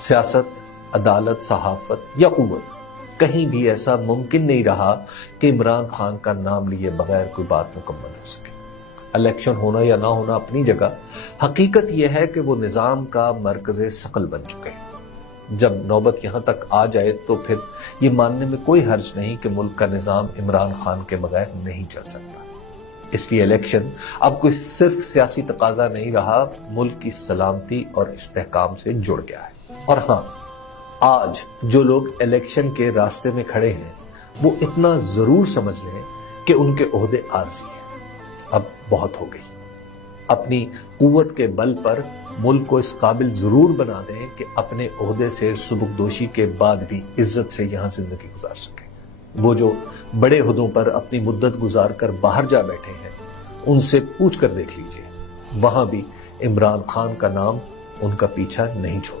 سیاست، عدالت، صحافت یا قوت، کہیں بھی ایسا ممکن نہیں رہا کہ عمران خان کا نام لیے بغیر کوئی بات مکمل ہو سکے۔ الیکشن ہونا یا نہ ہونا اپنی جگہ، حقیقت یہ ہے کہ وہ نظام کا مرکز ثقل بن چکے ہیں۔ جب نوبت یہاں تک آ جائے تو پھر یہ ماننے میں کوئی حرج نہیں کہ ملک کا نظام عمران خان کے بغیر نہیں چل سکتا۔ اس لیے الیکشن اب کوئی صرف سیاسی تقاضا نہیں رہا، ملک کی سلامتی اور استحکام سے جڑ گیا ہے۔ اور ہاں، آج جو لوگ الیکشن کے راستے میں کھڑے ہیں وہ اتنا ضرور سمجھ لیں کہ ان کے عہدے عارضی ہیں۔ اب بہت ہو گئی۔ اپنی قوت کے بل پر ملک کو اس قابل ضرور بنا دیں کہ اپنے عہدے سے سبکدوشی کے بعد بھی عزت سے یہاں زندگی گزار سکیں۔ وہ جو بڑے عہدوں پر اپنی مدت گزار کر باہر جا بیٹھے ہیں، ان سے پوچھ کر دیکھ لیجئے، وہاں بھی عمران خان کا نام ان کا پیچھا نہیں چھوڑا۔